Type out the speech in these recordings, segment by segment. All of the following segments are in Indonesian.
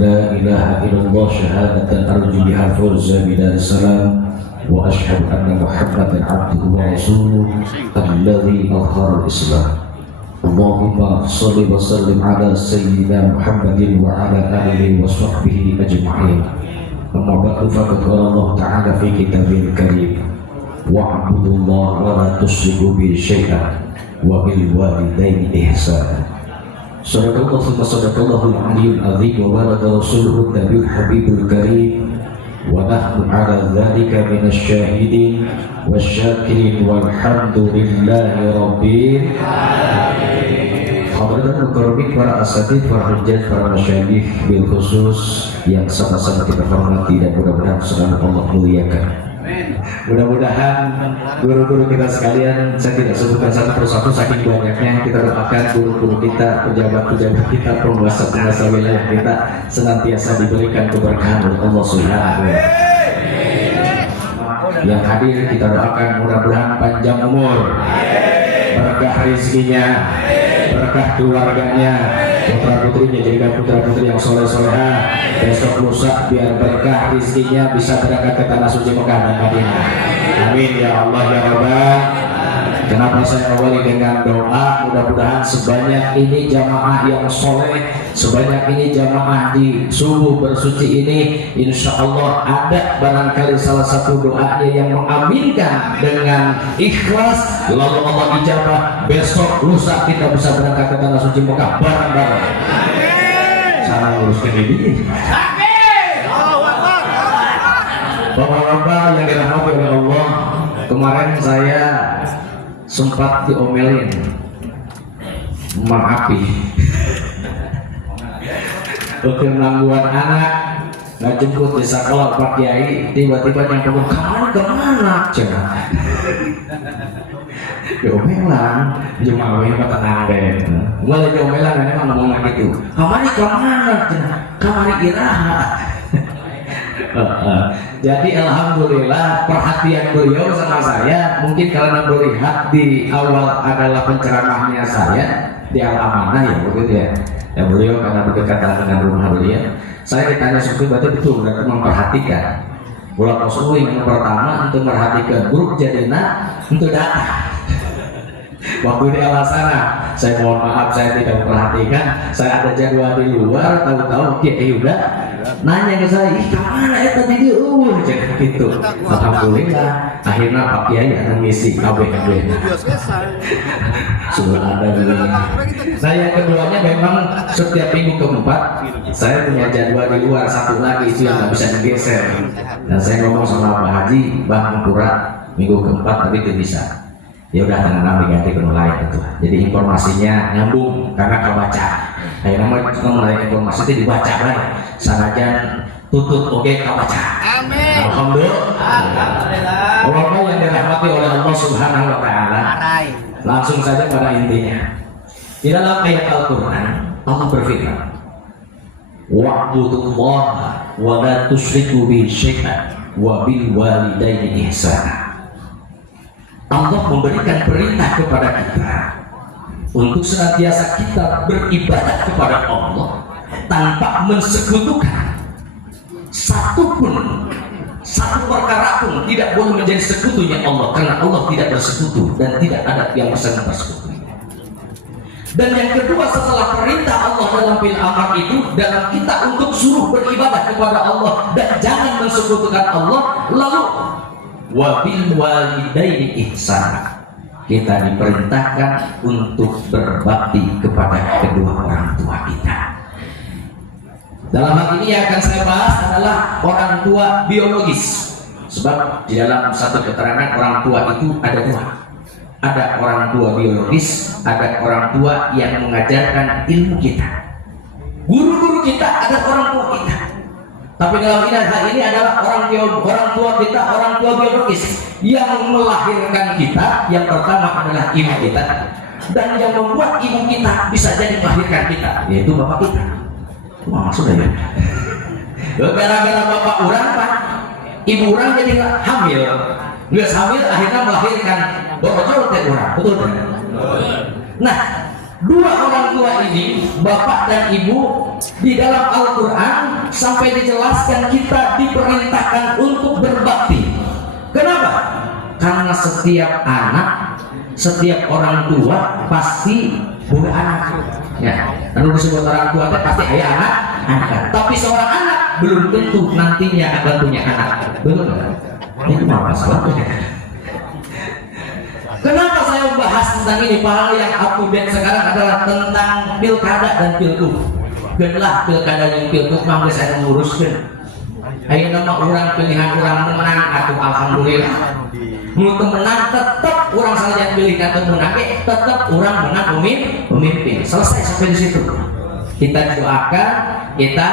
لا إله إلا الله شهادة أرجو بها الفوز بدار السلام وأشهد أن محمدا عبده ورسوله الذي أظهر الإسلام اللهم صل وسلم على سيدنا محمد وعلى آله وصحبه أجمعين أما بعد فقد قال الله تعالى في كتابه الكريم واعبدوا الله ولا تشركوا به شيئا وبالوالدين إحسانا Sadaqallahu thumma sadaqallahul aliyyul azim wa baraka rasuluhu nabiyul habibul karim wa nahnu ala dzalika minasyahidin wasyakirin walhamdulillahi rabbil alamin. Hadirin mukarramin, para asatidz, para hujjah, para masyayikh bil khusus yang sama-sama kita hormati dan mudah-mudahan selalu Allah muliakan. Mudah-mudahan guru-guru kita sekalian, saya tidak sebutkan satu persatu saking banyaknya, kita doakan guru-guru kita, pejabat-pejabat kita, penguasa-penguasa wilayah kita senantiasa diberikan keberkahan oleh Allah Subhanahu wa Ta'ala. Yang hadir kita doakan mudah-mudahan panjang umur, berkah rezekinya, berkah keluarganya, putra-putrinya jadikan putra-putri yang soleh-solehah. Besok lusa biar berkah rezekinya bisa berangkat ke tanah suci Mekah dan Madinah. Amin ya Allah ya Rabbal. Kenapa saya awali dengan doa? Mudah-mudahan sebanyak ini jamaah yang soleh, sebanyak ini jamaah di subuh bersuci ini, insya Allah ada barangkali salah satu doanya yang mengaminkan dengan ikhlas, lalu Allah ijabah. Besok lusa kita bisa berangkat ke tanah suci Mekah bareng-bareng. Salah uruskan ini. Bapak-bapak yang dirahmati oleh Allah, kemarin saya sempat diomelin, maafi, penangguhan anak nggak jemput di sekolah Pak Kiai, tiba-tiba yang kamu kemana? Jangan. Diomelan, jemaah yang tenang deh. Mulai diomelan, memang ngomong gitu. Kamari kemana? Kamari iraha. Jadi alhamdulillah perhatian beliau sama saya mungkin karena melihat di awal adalah penceramahnya saya di Al-Amanah ya begitu ya. Ya beliau karena berdekatan dengan rumah beliau, saya ditanya seperti betul berarti memperhatikan. Bulan Rasul yang pertama untuk memperhatikan grup jadinya untuk data. Waktu di Alasana, saya mohon maaf saya tidak memperhatikan, saya ada jadwal di luar, tahu-tahu Kiai udah nanya ke saya, ih kemana ya tadi jadi gitu. Alhamdulillah, akhirnya Pak Kiai akan ngisi KB. Sudah ada begini. Saya keduanya memang setiap minggu keempat, saya punya jadwal di luar satu lagi itu yang nggak bisa digeser. Dan saya ngomong sama Pak Haji, Bang Pura minggu keempat tapi tidak bisa. Ya udah tangan diganti ke lain itu. Jadi informasinya nyambung karena kebaca. Kayak namanya informasi itu dibaca baik. Sanajan tutut oke kebaca. Amin. Alhamdulillah. Allah yang dirahmati oleh Allah Subhanahu wa Ta'ala. Langsung saja pada intinya. Di dalam ayat Al-Quran Allah berfirman, wa'budullaha wa la tusyriku bihi syai'an wa bil walidaini ihsana. Allah memberikan perintah kepada kita untuk senantiasa kita beribadah kepada Allah tanpa mensekutukan satu perkara pun tidak boleh menjadi sekutunya Allah, karena Allah tidak bersekutu dan tidak ada yang bisa bersekutu. Dan yang kedua setelah perintah Allah dalam fil amar itu dalam kita untuk suruh beribadah kepada Allah dan jangan mensekutukan Allah, lalu wabil walidaini ihsana, kita diperintahkan untuk berbakti kepada kedua orang tua kita. Dalam hal ini yang akan saya bahas adalah orang tua biologis, sebab di dalam satu keterangan orang tua itu ada dua, ada orang tua biologis, ada orang tua yang mengajarkan ilmu kita. Guru-guru kita ada orang tua kita. Tapi dalam hal ini adalah orang tua kita, orang tua biologis yang melahirkan kita. Yang pertama adalah ibu kita, dan yang membuat ibu kita bisa jadi melahirkan kita yaitu bapak kita. Wah sudah ya. Gara-gara bapak orang pak, ibu orang jadi hamil, nggak hamil akhirnya melahirkan bocor ke orang, betul kan? Nah Dua orang tua ini, bapak dan ibu, di dalam Al-Quran sampai dijelaskan kita diperintahkan untuk berbakti. Kenapa? Karena setiap anak, setiap orang tua pasti punya anak. Ya, lalu disebut orang tua pasti ayah anak. Tapi seorang anak belum tentu nantinya akan punya anak. Betul nggak? Ini apa masalahnya? Kenapa saya membahas tentang ini? Padahal yang update sekarang adalah tentang pilkada dan pilgub. Genlah pilkada dan pilgub mangga saya menguruskan. Ayo nama orang pilihan orang menang atau alhamdulillah. Untuk menang tetap orang saja pilih atau menang, tetap orang menang pemimpin. Selesai sampai di situ. Kita doakan, kita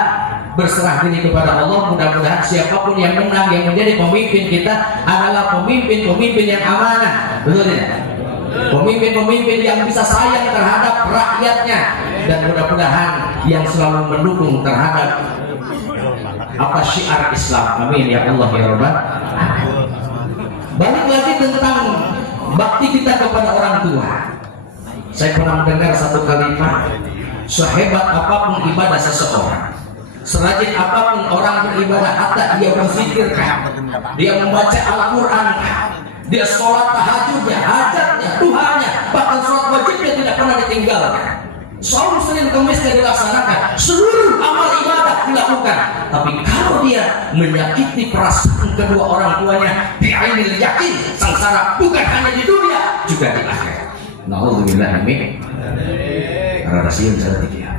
berserah diri kepada Allah. Mudah-mudahan siapapun yang menang, yang menjadi pemimpin kita adalah pemimpin yang amanah. Betul tidak? Pemimpin-pemimpin yang bisa sayang terhadap rakyatnya, dan mudah-mudahan yang selalu mendukung terhadap apa syiar Islam. Amin ya Allah ya Rabbal. Balik lagi tentang bakti kita kepada orang tua. Saya pernah mendengar satu kalimat, sehebat apapun ibadah seseorang, serajin apapun orang beribadah, hatta dia berzikirkan, dia membaca Al-Quran, dia sholat tahajudnya, hajatnya, duhanya, bahkan sholat wajibnya tidak pernah ditinggalkan. Saum Senin Kemisnya dilaksanakan, seluruh amal ibadah dilakukan. Tapi kalau dia menyakiti perasaan kedua orang tuanya, bi'ainil yakin, sengsara bukan hanya di dunia, juga di akhirat. Na'udzubillah amin. Rahasia saya tidak.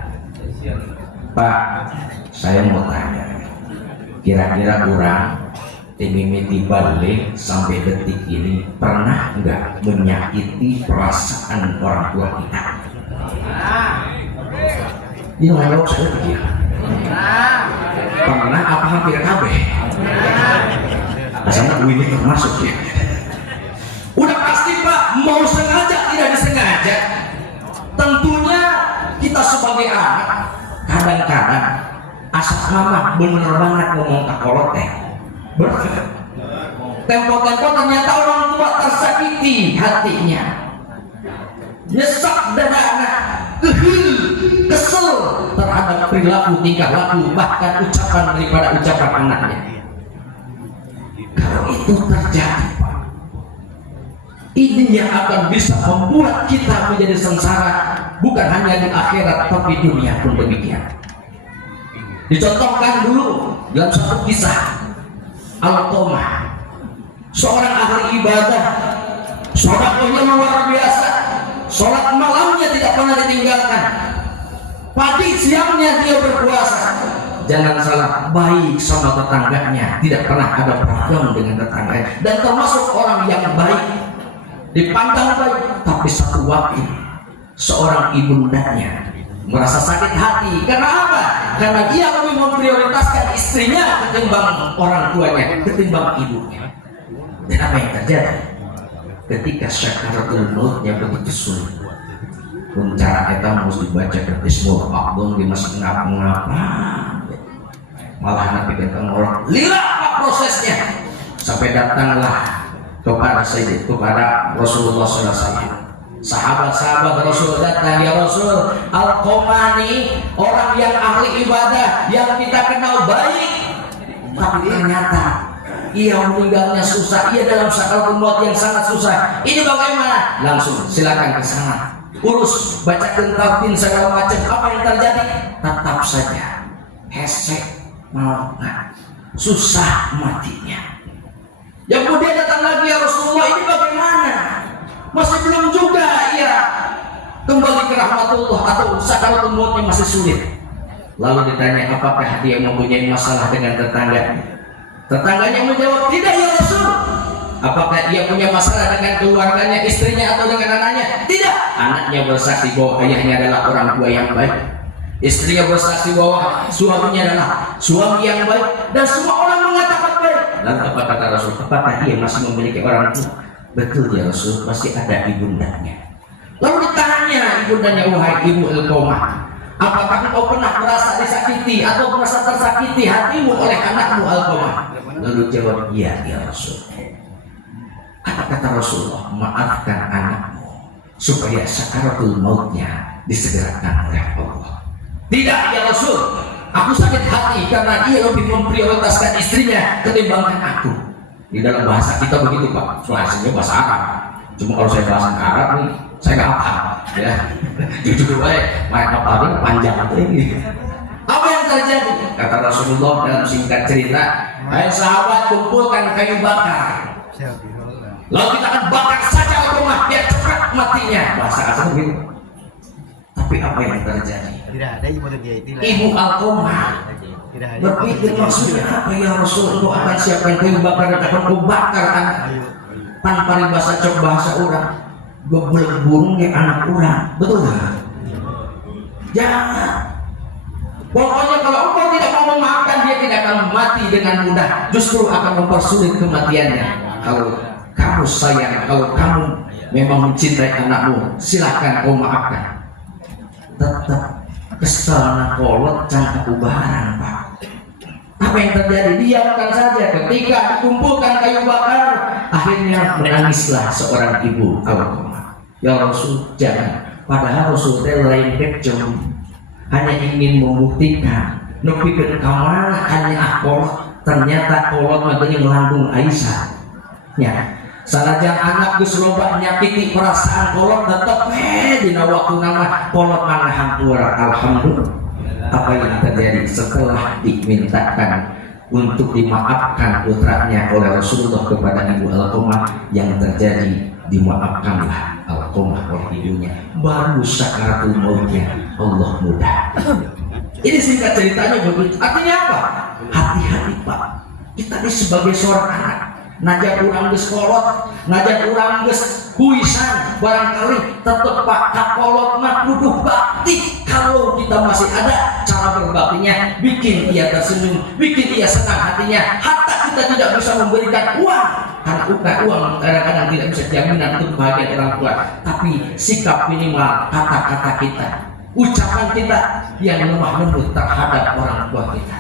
Pak, saya mau tanya, kira-kira orang timimiti balik sampai detik ini pernah nggak menyakiti perasaan orang tua kita? Ini nggak saya pikir. Pernah apa hampir kabeh? Asalnya ini termasuk ya. Udah pasti Pak, mau sengaja tidak disengaja. Tentunya kita sebagai anak kadang-kadang asal mama bener banget ngomong kakolot teh. Tempo-tempo ternyata orang tua tersakiti hatinya, nyesek dadanya, kesel terhadap perilaku, tingkah laku, bahkan ucapan daripada ucapan anaknya. Kalau itu terjadi, ini yang akan bisa membuat kita menjadi sengsara, bukan hanya di akhirat tapi dunia pun demikian. Dicontohkan dulu dalam satu kisah Al-Qamah, seorang ahli ibadah, sedekahnya luar biasa, sholat malamnya tidak pernah ditinggalkan, pagi siangnya dia berpuasa. Jangan salah, baik sama tetangganya, tidak pernah ada problem dengan tetangganya, dan termasuk orang yang baik, dipandang baik. Tapi satu waktu seorang ibundanya merasa sakit hati. Karena apa? Karena dia lebih memprioritaskan istrinya ketimbang orang tuanya, ketimbang ibunya. Dan apa yang terjadi? Ketika syakaratul mautnya begitu sulit, cara kita harus dibaca ke Bismillah Abdul di masih ngapa-ngapa, malah nanti kita ngorok lila apa prosesnya, sampai datanglah kepada Rasulullah SAW. Sahabat-sahabat Rasul datang, ya Rasul, Al-Qamah ini orang yang ahli ibadah yang kita kenal baik, tapi ternyata ia meninggalnya susah, ia dalam sakaratul maut yang sangat susah. Ini bagaimana? Langsung silakan ke sana, urus, baca talqin segala macam. Apa yang terjadi? Tetap saja hesek, malah susah matinya. Yang kemudian datang lagi, ya Rasulullah, ini bagaimana? Masih belum juga ia kembali ke rahmatullah atau sakaratul mautnya masih sulit. Lalu ditanya, apakah dia mempunyai masalah dengan tetangganya? Tetangganya menjawab, tidak ya Rasul. Apakah dia punya masalah dengan keluarganya, istrinya atau dengan anaknya? Tidak. Anaknya bersaksi bahwa ayahnya adalah orang tua yang baik, istrinya bersaksi bahwa suaminya adalah suami yang baik, dan semua orang mengatakan baik. Lalu apa kata Rasul? Apakah dia masih memiliki orang tua? Betul ya Rasul, masih ada ibundanya. Lalu ditanya ibundanya, wahai ibu Al-Qamah, apakah engkau pernah merasa disakiti atau merasa tersakiti hatimu oleh anakmu Al-Qamah? Lalu jawab, iya ya Rasul. Apa kata Rasulullah? Maafkan anakmu supaya sakaratul mautnya disegerakan oleh Allah. Tidak ya Rasul, aku sakit hati karena dia lebih memprioritaskan istrinya ketimbang aku. Di dalam bahasa kita begitu Pak, soalnya bahasa Arab. Cuma kalau saya bahasa Arab nih, saya nggak paham ya. Jujur baik, mereka paling panjang ini. Apa yang terjadi? Kata Rasulullah dalam singkat cerita, hai sahabat, kumpulkan kayu bakar. Lalu kita akan bakar saja rumah biar cepat matinya. Bahasa asal begitu. Tapi apa yang terjadi? Tidak ada ibu dia itu. Ibu Alqamah berpikir maksudnya apa ya Rasul, itu akan siapkan kayu bakar dan akan kau bakar anak. Tanpa bahasa cok bahasa orang, gobel burungnya anak orang, betul nggak? Jangan. Pokoknya kalau engkau tidak mau memaafkan, dia tidak akan mati dengan mudah, justru akan mempersulit kematiannya. Kalau kamu sayang, kalau kamu memang mencintai anakmu, silakan kau maafkan. Tetap kesalahan kolot jangan kebaran Pak. Apa yang terjadi? Diamkan saja. Ketika dikumpulkan kayu bakar, akhirnya menangislah seorang ibu Alqamah. Ya Rasul, jangan. Padahal Rasul lain kecil, hanya ingin membuktikan nepikeun ka mana hanya kolot. Ternyata kolot makanya melambung Aisyah. Ya, sanajan anak geus loba nyakiti perasaan kolot tetep dina waktu nama kolot mana hampura. Alhamdulillah. Apa yang terjadi setelah dimintakan untuk dimaafkan putranya oleh Rasulullah kepada Ibu Alqamah, yang terjadi dimaafkanlah Alqamah oleh ibunya. Baru sakaratul mautnya Allah mudah. Ini singkat ceritanya begitu. Artinya apa? Hati-hati Pak. Kita ini sebagai seorang anak, najak urang geus kolot, najak urang geus kuisan, barangkali tetep Pak kakolot mah kudu bakti. Kalau kita masih ada cara berbaktinya, bikin ia tersenyum, bikin ia senang hatinya. Hatta kita tidak bisa memberikan uang, karena uang kadang-kadang tidak bisa jaminan untuk bahagia orang tua. Tapi sikap minimal, kata-kata kita, ucapan kita yang lemah lembut terhadap orang tua kita.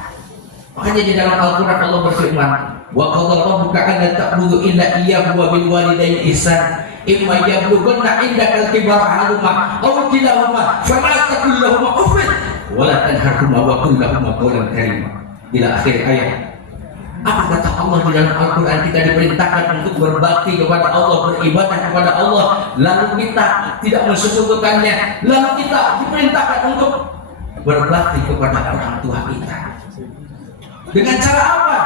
Makanya di dalam Al-Quran Allah berfirman, wa qadara rabbuka alla ta'budu illa iyyahu wa bil walidayni ihsan imma yablughanna indaka al-kibara ahaduhuma aw kilahuma fala taqul lahumā uffin wa la tanharhumā wa qul lahumā qawlan karīmā. Ila akhir ayat. Apa kata Allah di dalam Al-Quran? Kita diperintahkan untuk berbakti kepada Allah, beribadah kepada Allah, lalu kita tidak mensekutukannya, lalu kita diperintahkan untuk berbakti kepada orang tua kita. Dengan cara apa?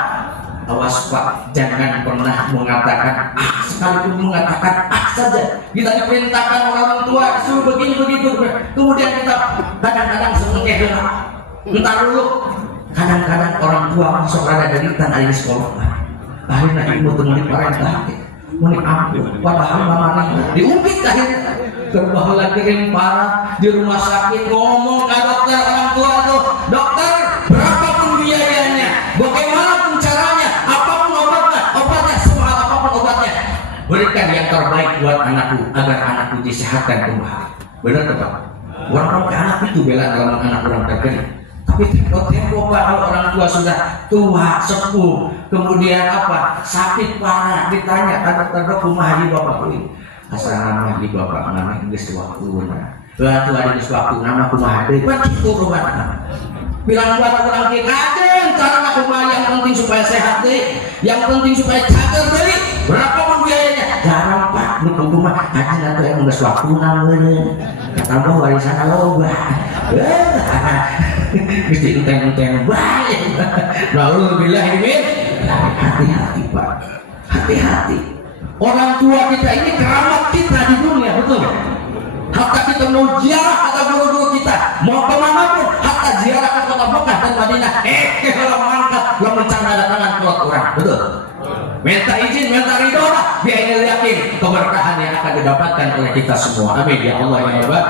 Awas Pak, jangan pernah mengatakan sekalipun mengatakan saja. Kita diperintahkan orang tua suruh begini begitu, kemudian kita kadang-kadang semengke entar dulu. Kadang-kadang orang tua masuk ada deritan di sekolah. Akhirnya ibu temu diperintah, muni ampun. Padahal mamanya diungkit akhirnya. Terbahagia kering parah di rumah sakit, ngomong ke dokter orang tua tuh, dokter berapapun biayanya, bagaimanapun caranya, apapun obatnya, semua apapun obatnya, berikan yang terbaik buat anakku agar anakku disehatkan kembali. Benar Pak? Orang ke anak itu bela dalam anak orang terkering. Tapi tempo Pak, kalau orang tua sudah tua, sepuh, kemudian apa, sakit parah, ditanya dokter kumaha di bapak ini. Asal nama di bapak nama Inggris waktu lah tua di waktu nama kumaha deui pan kitu rupana. Bilang buat orang kita aden cara kumaha yang penting supaya sehat deh, yang penting supaya cager deui. Berapapun biayanya. Jarang Pak, nu kudu mah aden atuh yang geus waktuna meureun. Tambah warisan loba. Mesti enteng-enteng bae. Alhamdulillah ini. Hati-hati Pak. Hati-hati. Orang tua kita ini keramat kita di dunia, betul? Hatta kita mau ziarah atau guru-guru kita, mau kemanapun, hatta ziarah ke kota Mekah dan Madinah, kalau mangkat, lo mencanda datangan keluar orang, betul? Minta izin, minta ridho, biar ini yakin keberkahan yang akan didapatkan oleh kita semua. Amin ya Allah ya Rabbal.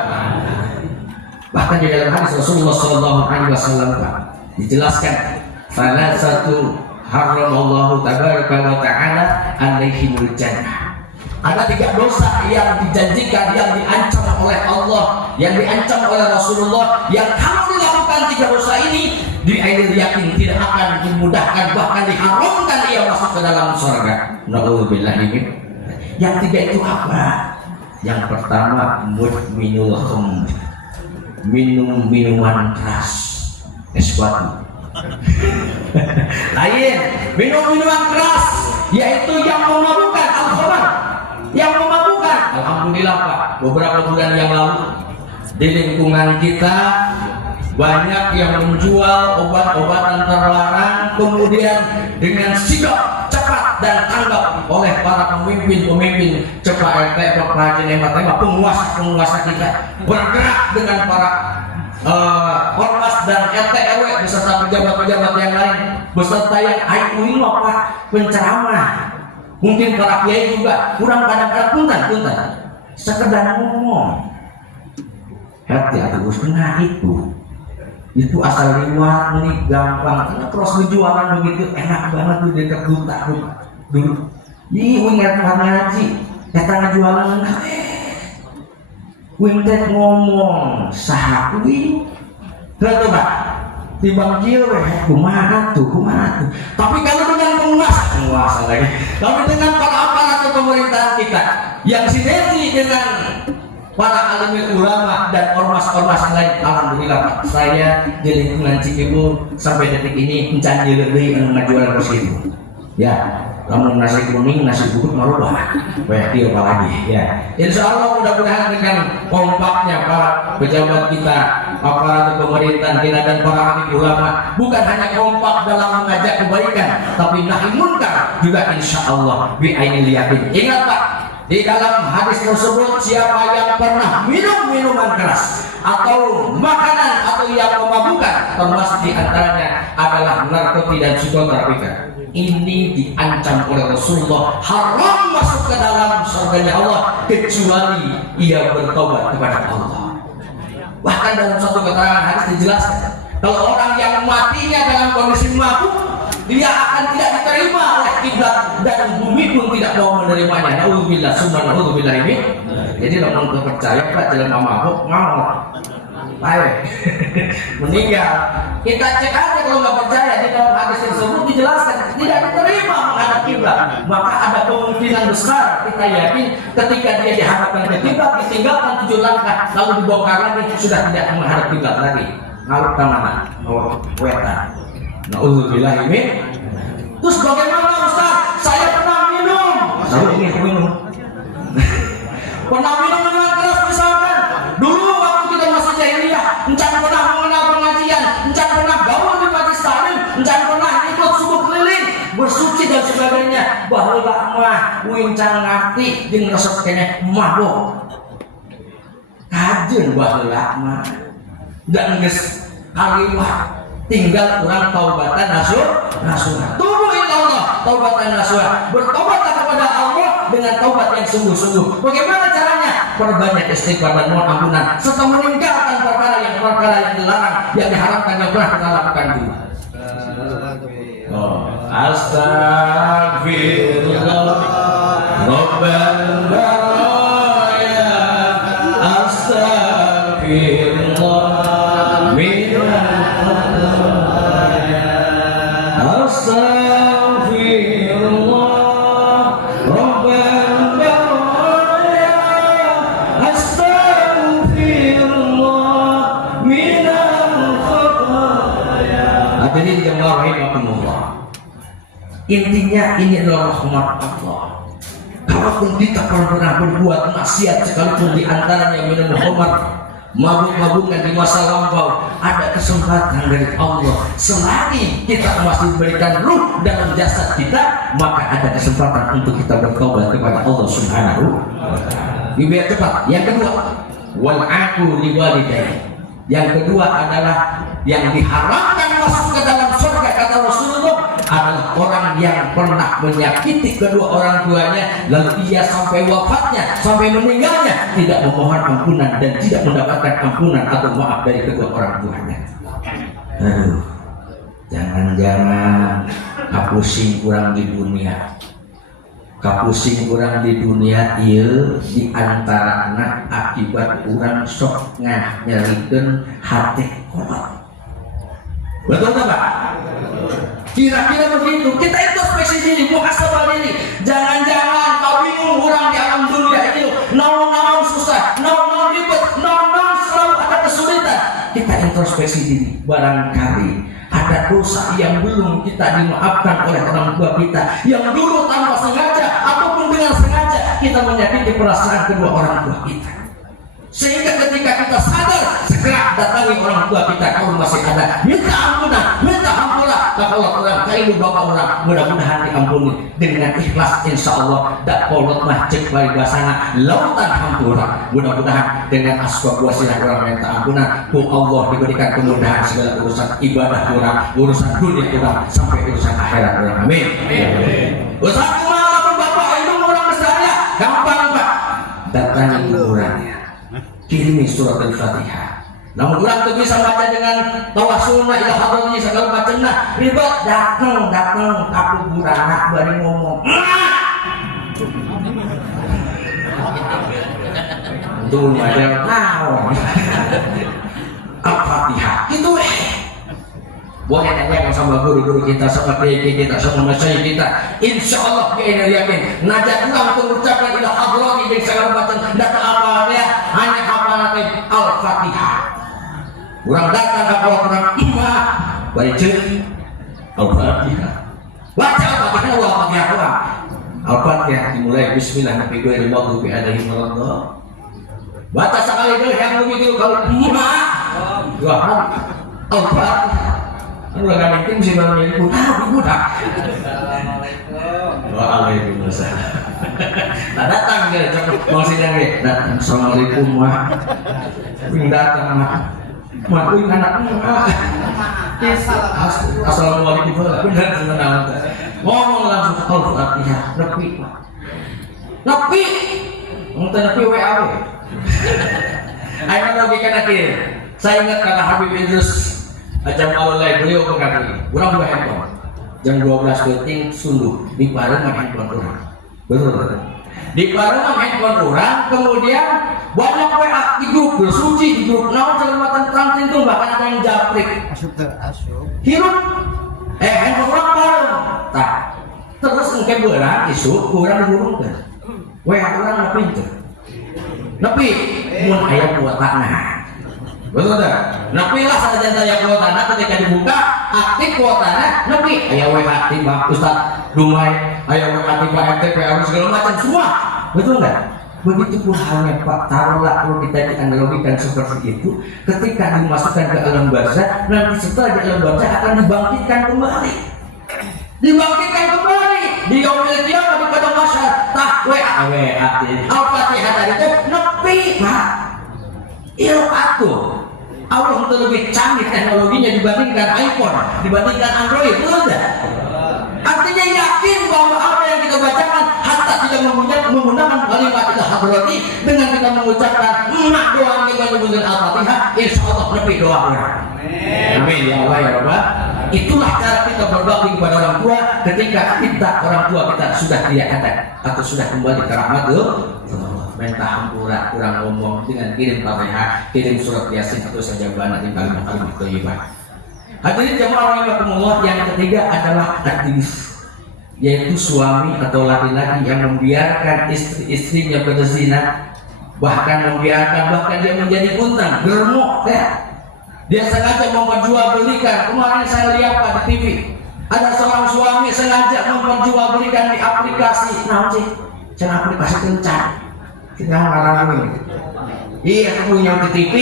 Bahkan di dalam hadis Rasulullah SAW dijelaskan, salah satu haramallahu tabaraka wa ta'ala alaihimul jannah. Ada 3 dosa yang dijanjikan, yang diancam oleh Allah, yang diancam oleh Rasulullah, yang kalau dilakukan 3 dosa ini, di akhir yakin tidak akan dimudahkan, bahkan diharamkan ia masuk ke dalam surga. Na'udzubillah min. Yang 3 itu apa? Yang pertama mudminul khamr. minum minuman keras, es batu. Lain, minum minuman keras yaitu yang memabukkan, alkohol yang memabukkan. Alhamdulillah Pak, beberapa bulan yang lalu di lingkungan kita banyak yang menjual obat-obatan terlarang, kemudian dengan sigap, cepat dan tanggap oleh para pemimpin cepat RT, Pak Hemat, penguasa kita bergerak dengan para ormas dan RT RW beserta pejabat-pejabat yang lain, beserta yang IU Pak penceramah, mungkin para kiai juga kurang kadang-kadang punten sekedar ngomong hati-hati bos, kena itu asal lewat ini gampang, karena terus berjualan begitu enak banget tuh dekat duta dulu. Ih, ingat ngaji, kata jualan Wintet ngomong sahakwi, betul Pak? Timbang dia kumaha tuh. Tapi kalau dengan penguasa lagi, tapi dengan para aparat pemerintahan kita yang sinergi dengan para alim ulama dan ormas-ormas lain, alhamdulillah Pak, saya di lingkungan Cikibu sampai detik ini mencanji lebih mengajukan positif. Ya, namun nasi kuning, nasi bubuk merubah, banyak dia apa lagi. Ya, insya Allah mudah-mudahan dengan kompaknya para pejabat kita, aparat pemerintahan kita dan para alim ulama, bukan hanya kompak dalam mengajak kebaikan, tapi nahi munkar juga insya Allah bi'ainil yakin. Ingat Pak, di dalam hadis tersebut siapa yang pernah minum minuman keras atau makanan atau yang memabukkan, termasuk diantaranya adalah narkotika dan psikotropika, ini diancam oleh Rasulullah haram masuk ke dalam surganya Allah kecuali ia bertobat kepada Allah. Bahkan dalam satu keterangan hadis dijelaskan, kalau orang yang matinya dalam kondisi mabuk, dia akan tidak diterima oleh kiblat dan bumi pun tidak mau menerimanya. Nauzubillah, summa nauzubillah ini. Jadi kalau mau percaya Pak dalam mabuk ngamuk, baik meninggal. Kita cek aja kalau nggak percaya, di dalam hadis tersebut dijelaskan tidak diterima menghadap kiblat. Maka ada kemungkinan besar kita yakin ketika dia dihadapkan ke kiblat, ditinggalkan 7 langkah lalu dibongkar lagi, sudah tidak menghadap kiblat lagi. Ngaluk ke mana? Oh, wetan. Nauzubillah ini. Terus bagaimana Ustaz? Saya pernah minum. Saya ini minum. Pernah minum minuman keras misalkan. Dulu waktu kita masih jahiliyah, encan pernah mengenal pengajian, encan pernah gaul di majelis taklim, encan pernah ikut subuh keliling, bersuci dan sebagainya. Baheula mah wincan ngarti jeung resep keneh mabok. Kajeun baheula mah. Dan geus kaliwat tinggal kurang taubatan nasuha. Tubu ila Allah taubatan nasuha. Bertobatlah kepada Allah dengan taubat yang sungguh-sungguh. Bagaimana caranya? Perbanyak istighfar dan mohon ampunan serta meninggalkan perkara yang dilarang, yang diharamkan, yang pernah kita lakukan dulu. Astagfirullah Rabbana ya astagfirullah. Intinya ini adalah rahmat Allah. Kalaupun kita pernah berbuat maksiat sekalipun diantaranya minum khamar, mabuk-mabukan di masa lampau, ada kesempatan dari Allah. Selagi kita masih diberikan ruh dalam jasad kita, maka ada kesempatan untuk kita bertobat kepada Allah Subhanahu wa Ta'ala. Biar cepat. Yang kedua, wal aqu liwalidayhi. Yang kedua adalah yang diharamkan masuk ke dalam surga kata Rasulullah adalah orang yang pernah menyakiti kedua orang tuanya, lalu ia sampai wafatnya, sampai meninggalnya tidak memohon ampunan dan tidak mendapatkan ampunan atau maaf dari kedua orang tuanya. Aduh, jangan-jangan kapusing kurang di dunia. Kapusing kurang di dunia ieu di antara anak akibat kurang sok nyarikeun hati kotor. Betul tak Pak? Kira-kira begitu. Kita introspeksi diri, muhasabah diri. Jangan-jangan kau bingung orang di alam dunia itu naon-naon susah, naon-naon ribet, naon-naon selalu ada kesulitan. introspeksi diri. Barangkali ada dosa yang belum kita dimaafkan oleh orang tua kita, yang dulu tanpa sengaja ataupun dengan sengaja kita menyakiti perasaan kedua orang tua kita. Sehingga ketika kita sadar, segera datangi orang tua kita kalau masih ada, minta ampunan, minta ampunlah. Kalau orang kailu bapak orang, mudah-mudahan diampuni dengan ikhlas, insya Allah. Dak kolot mah cek balik basana lautan hampura. Mudah-mudahan dengan asbab wasilah orang minta ampunan, ku Allah diberikan kemudahan segala urusan ibadah orang, urusan dunia orang, sampai urusan akhirat orang. Amin. Urusan malam bapak itu orang besarnya gampang pak, datangi kuburannya, kirimi surat Al-Fatihah. Namun orang tuh bisa baca dengan tawasulna ila hadratihi segala macamna ribet datang ka kuburan bari ngomong. Tuh ada naon. Al-Fatihah itu boleh nanya sama guru-guru kita, sama kiai kita, sama masyayikh kita. Insya Allah kita yakin najat orang mengucapkan ila hadratihi segala macam data apa ya, hanya apa nanti Al-Fatihah. Orang datang ke orang imam, baca Al-Fatihah. Baca Al-Fatihah, Al-Fatihah. Al-Fatihah dimulai Bismillah Nabi Ghairil Maghdubi alaihim waladdallin. Baca sekali dulu yang begitu kalau imam, dua kali Al-Fatihah. Anu lagi meeting mesti baru jadi budak. Assalamualaikum. Waalaikumsalam. Nah datang dia, mau sidang dia. Datang. Assalamualaikum wah. Datang mah. Makuin anakmu Assalamualaikum benar benar ngomong langsung Al-Fatihah nepi untuk nepi WAW ayo logika akhir. Saya ingat kata Habib Idrus Ajam Maulai, beliau berkata orang dua handphone jam 12 detik sunduh di parengan handphone orang, betul di parengan handphone orang, kemudian banyak WA di grup bersuci, di grup naon segala tentang itu, bahkan ada yang japrik hirup handphone orang bareng tak terus engke beurang isu kurang digurungkeun WA orang na pinter nepi mun aya kuotana betul tak? Nepi lah saja daya kuotana ketika dibuka aktif kuotana nepi aya WA tiba Ustaz Dumai, aya WA tiba MTP segala macam semua betul enggak? Begitupun halnya Pak, taruhlah kalau kita dianalogikan seperti itu, ketika dimasukkan ke alam barzah, nanti setelah di alam barzah akan dibangkitkan kembali di yaumil qiyamah di padang mahsyar. Tah WA Al-Fatihah tadi itu nepi Pak. Ieu atuh Allah itu lebih canggih teknologinya dibandingkan iPhone, dibandingkan Android, betul enggak? Artinya yakin bahwa apa yang kita bacakan hatta tidak menggunakan kalimat al-hadrati, dengan kita mengucapkan emak doa kita menyebutkan Al-Fatihah, insya Allah lebih doa orang. Amin ya Allah ya Rabbah. Itulah cara kita berbakti kepada orang tua ketika orang tua kita sudah tidak ada atau sudah kembali ke rahmat Allah. Minta hampura kurang ngomong dengan kirim Fatihah, kirim surat Yasin atau saja bana di kalimat-kalimat thayyibah. Hadirin jamaah rahimakumullah, yang ketiga adalah aktivis, yaitu suami atau laki-laki yang membiarkan istri-istrinya berzina, bahkan dia menjadi buntang, germok ya. Dia sengaja memperjualbelikan. Kemarin saya lihat di TV, ada seorang suami sengaja memperjualbelikan di aplikasi, aplikasi kencan. Kita ngarang iya punya di TV.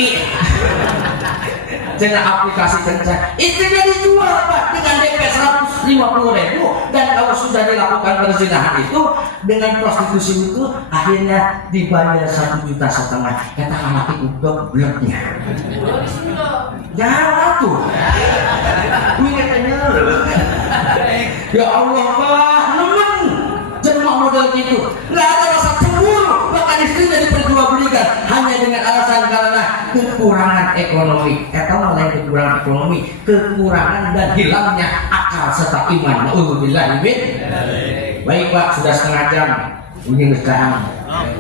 Dengan aplikasi kencan, istrinya dijual Pak dengan DP 150.000, dan kalau sudah dilakukan perzinahan itu dengan prostitusi itu akhirnya dibayar 1,5 juta. Kata anak itu bloknya. Jangan tuh. Ya Allah Pak, nemen jemaah model gitu. Nggak ada rasa cemburu, bahkan istrinya diperjualbelikan hanya dengan alasan karena kekurangan ekonomi. Atau lain kekurangan ekonomi, kekurangan dan hilangnya akal serta iman. Nauzubillah min. Baik Pak, sudah setengah jam. Ini berjalan.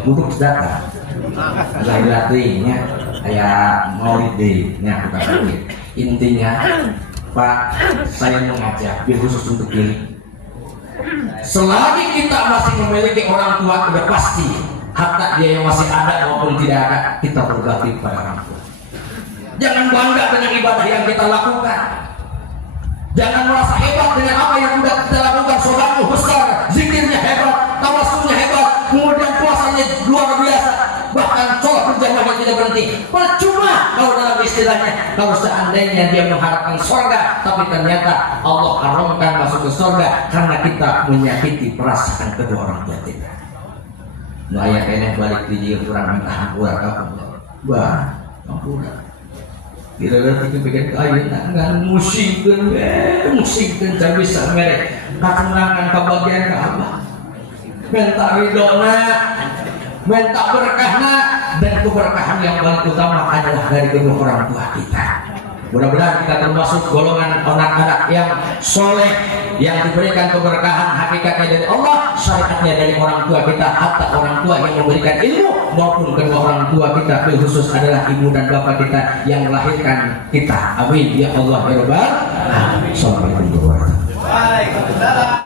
Duduk sedata. Lahir-lahirnya kayak maulid deh-nya kita pikir. Intinya Pak, saya mengajak biar khusus untuk diri. Selagi kita masih memiliki orang tua, sudah pasti harta dia yang masih ada maupun tidak ada, kita berbakti kepada orang tua. Jangan bangga dengan ibadah yang kita lakukan. Jangan merasa hebat dengan apa yang sudah kita lakukan. Sodatmu besar, zikirnya hebat, tawasulnya hebat, kemudian puasanya luar biasa, bahkan sholat berjamaah tidak berhenti. Percuma kalau dalam istilahnya, kalau seandainya dia mengharapkan surga, tapi ternyata Allah haramkan masuk ke surga karena kita menyakiti perasaan kedua orang tua kita. Nah, ayah enek balik di kurang minta hampura kamu, bah, hampura. Kira-kira kita bikin kayu, tak musikkan, musikkan tak bisa merek. Ketenangan kebahagiaan ke Allah, minta ridona, minta berkahna, dan keberkahan yang paling utama adalah dari kedua orang tua kita. Mudah-mudahan kita termasuk golongan anak-anak yang soleh, yang diberikan keberkahan hakikatnya dari Allah, syariatnya dari orang tua kita, hatta orang tua yang memberikan ilmu maupun kedua orang tua kita, khusus adalah ibu dan bapak kita yang melahirkan kita. Amin ya Allah ya Rabbal alamin. Assalamualaikum warahmatullahi wabarakatuh.